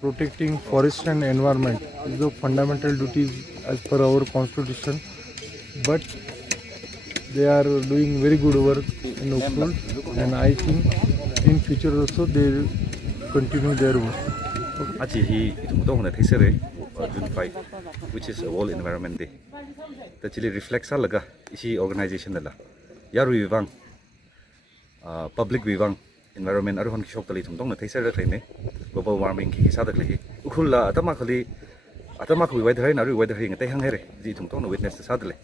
protecting forest and environment is the fundamental duties as per our constitution. But they are doing very good work in Ukhul, and I think in future also they will continue their work. Aji hi itungdong na thaisere June 5, which is a World Environment Day. The chili reflects alaga isi organization dala. Yaru vivang public vivang environment aru hon kishok tali itungdong na thaisere kleine global warming ki sa dakle ukhul la atama khali atama khu weather hai naru weather hi ngai hang here ji itungdong na witness sa dale.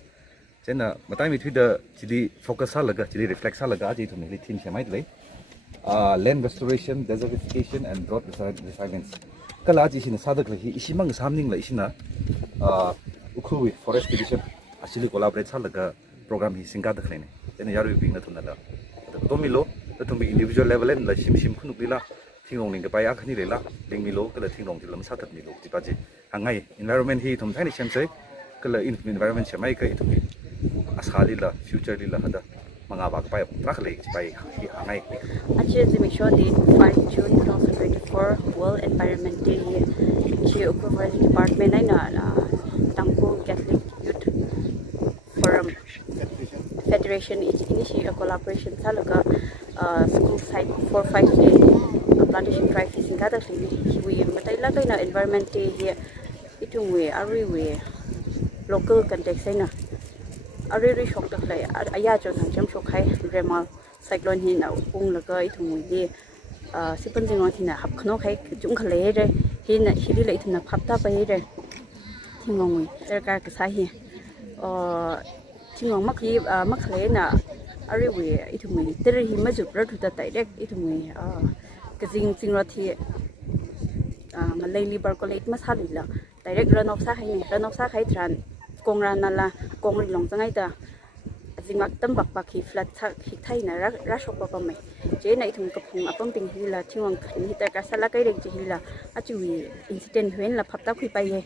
Chena matai mi thida chili focus alaga chili reflects alaga ji thum li theme shamai dale. Land restoration, desertification, and drought resilience. Kala ji sini sadak lahi isimang samning la isina ukhui forest division actually collaborate salaga program hi singa dakhlene. Then yaru bing na thunala. To milo to mi individual level en la sim khunu bila thingong ning pa ya khani lela ling milo kala thingong dilam satat milo ji pa ji hangai environment hi thum thani semse kala environment semai ka itumi asali la future li la hada mga bag pa trakhle ji pai hi hangai Actually, we showed the 5 June 2024 World Environment Day here. Forest Department na Tangkhul Catholic Youth Forum Federation initiate a collaboration sa laga school site 4-5 day plantation drive in kada we matay lagay na environment day here itong we ari we local context na ari shok tak lay aya chon jam shok hai remal cyclone hi na ung laga itong we sipan jingwa thina hap khno khai chung khale re hi na hili lai thina phapta pa hi re thingong we sarkar ka sa hi thingong mak khale na ari we itong we ter hi ma jup ra thu ta direct itong we ka jing ra thi malai liber collect ma sali la direct run off sa hai ne run off sa khai tran kongra na la kongri long changai ta jingak tam bak bak hi flat hi thai na ra shok pa mai je nai thum ka phung apam ping hi la thingong khani ta ka sala kai rek hi la achu incident wen la phapta khui pai ye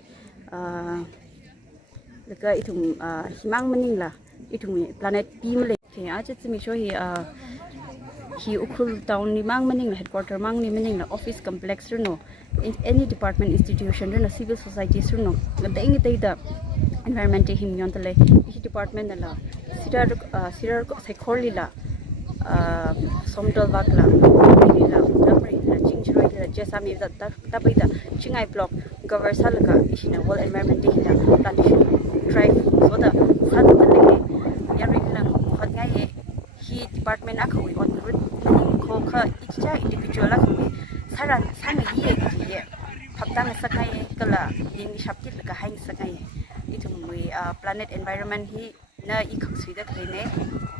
laka ithum himang maning la ithum planet pim le the a che chimi sho hi ukhul town ni mang maning headquarter mang ni maning la office complex no in any department institution no civil society no ngai ngai da environment him yon tale hi department la sirar sekhorli la somdol bakla la tapri la chingchroi la jesami da tapai da chingai block cover salaka isina world environment hi la plantation drive so da sad tale yari lang khatngai hi department akhui on route ko kha icha individual akhui saran sang hi ye phaptang sakai kala ning shapti ka hain sakai itum we planet environment hi na I khak sui da khene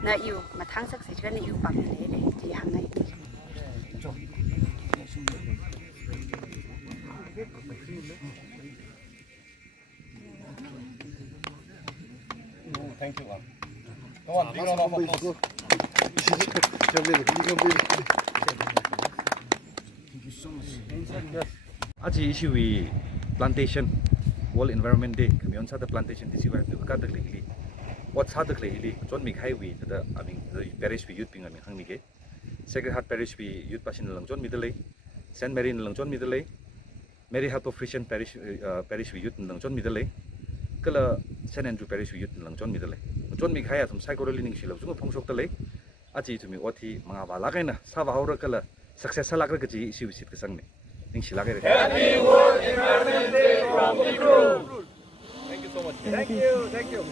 na yu mathang sak sai ga na yu pak le le ji hangai Thank you. Come on, big round of applause. Aji issue we plantation World Environment Day kami on sa the plantation this year ka dak li what sa dak li chon mi khai wi the I mean the parish we youth ping ami hang mi ke Sacred Heart parish we youth pasin lang chon mi dele Saint Mary lang chon mi dele Mary Heart of Christian parish parish we youth lang chon mi dele kala Saint Andrew parish we youth lang chon mi dele chon mi khai atum psychology ning silo chung phong sok dele aji tumi othi manga bala kaina sa ba hawra kala success la ka ji issue sit ka sang ne ning sila ka Happy World Environment Day from E-khon. Thank you so much. Thank you.